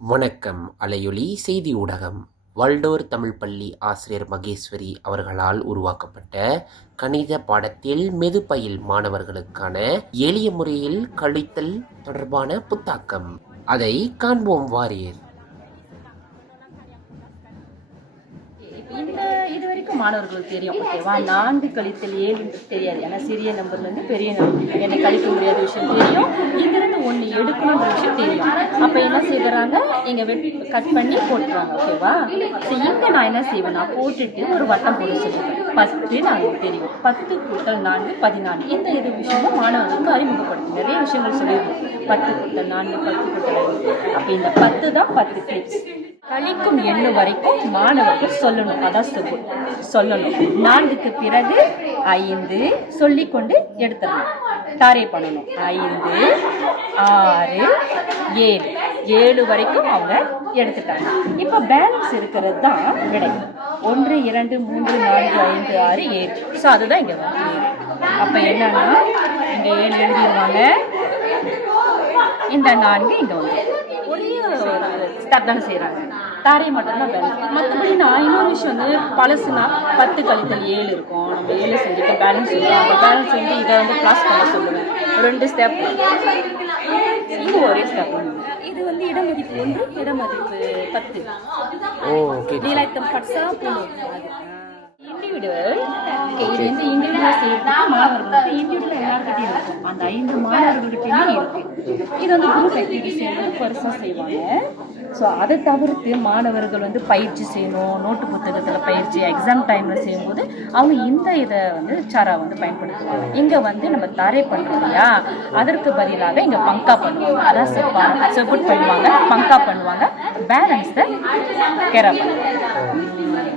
வணக்கம். அலையொலி செய்தி ஊடகம். வல்டோர் தமிழ் பள்ளி ஆசிரியர் மகேஸ்வரி அவர்களால் உருவாக்கப்பட்ட கணித பாடத்தில் மெதுபயில் மாணவர்களுக்கான எளிய முறையில் கழித்தல் தொடர்பான புத்தாக்கம். அதை காண்போம் வாரீர். இது வரைக்கும் மாணவர்களுக்கு தெரியும், ஓகேவா? 4 கழித்தல் 7 தெரியாது, ஏன்னா சிறிய நம்பர்லேருந்து பெரிய நம்பர் என்னை கழிக்க முடியாத விஷயம் தெரியும். இங்கிருந்து 1 எடுக்கணுன்ற விஷயம் தெரியும். அப்போ என்ன செய்கிறாங்க, இங்கே கட் பண்ணி போட்டுருவாங்க, ஓகேவா? ஸோ இங்கே நான் என்ன செய்வேன், நான் போட்டுட்டு ஒரு வட்டம் போட சொல்லுவேன். 10 நாங்கள் தெரியும், 10 கூட்டல் 4 14. இந்த விஷயமும் மாணவர்களுக்கு அறிமுகப்படுத்தும். நிறைய விஷயங்கள் சொல்லியிருக்கோம். 10 கூட்டல் 4 10 கூட்டல் 5. அப்போ இந்த 10 தான் 10 கிளிப்ஸ். கழிக்கும் எண்ணு வரைக்கும் மாணவர்கள் சொல்லணும். அதான் சொல்லணும். 4க்கு பிறகு 5 சொல்லிக்கொண்டு எடுத்துடணும். தாரை பண்ணணும். 5 6 7 வரைக்கும் அவங்க எடுத்துட்டாங்க. இப்போ பேலன்ஸ் இருக்கிறது தான் விடை. 1 2 3 4 5 6 7. ஸோ அதுதான் இங்கே வந்து. அப்போ என்னன்னா, இங்கே 7 எழுதிடுவாங்க, இந்த 4 இங்கே வந்து ஒரே ஸ்டெப் தானே செய்கிறாங்க. தாரை மட்டும்தான் பேலன்ஸ். மற்றபடி நான் இன்னொரு விஷயம் வந்து, பழசுனா 10 கழித்தல் 7 இருக்கும். நம்ம 7 செஞ்சுட்டு பேலன்ஸ் இருக்கும். அந்த பேலன்ஸ் வந்து இதை வந்து கிளாஸ் பண்ண சொல்லுவேன். 2 ஸ்டெப், இது ஒரே ஸ்டெப். இது வந்து இடமதிப்பு 1, இடமதிப்பு 10. நீலாய்த்தம் பட்சா போகணும். இண்டிவிடுவல். இது வந்து இண்டிவிடுவல் செய்யறதுக்கு மாணவர்களுக்கு இண்டிவிடுவல் எல்லாருக்கிட்டையும் இருக்கும். அந்த 5 மாணவர்கள்கிட்டையுமே இருக்கு. இது வந்து குரூப் ஆக்டிவிட்டி செய்யறது பெருசாக செய்வாங்க. ஸோ அதை தவிர்த்து மாணவர்கள் வந்து பயிற்சி செய்யணும், நோட்டு புத்தகத்தில் பயிற்சி, எக்ஸாம் டைமில் செய்யும்போது அவங்க இந்த இதை வந்து சாரா வந்து பயன்படுத்துவாங்க. இங்கே வந்து நம்ம தரை பண்ணுறோம் இல்லையா, அதற்கு பதிலாக இங்கே பங்கா பண்ணுவாங்க. அதான் செப்புட் பண்ணுவாங்க, பங்கா பண்ணுவாங்க, பேலன்ஸை கேரா பண்ணுவாங்க.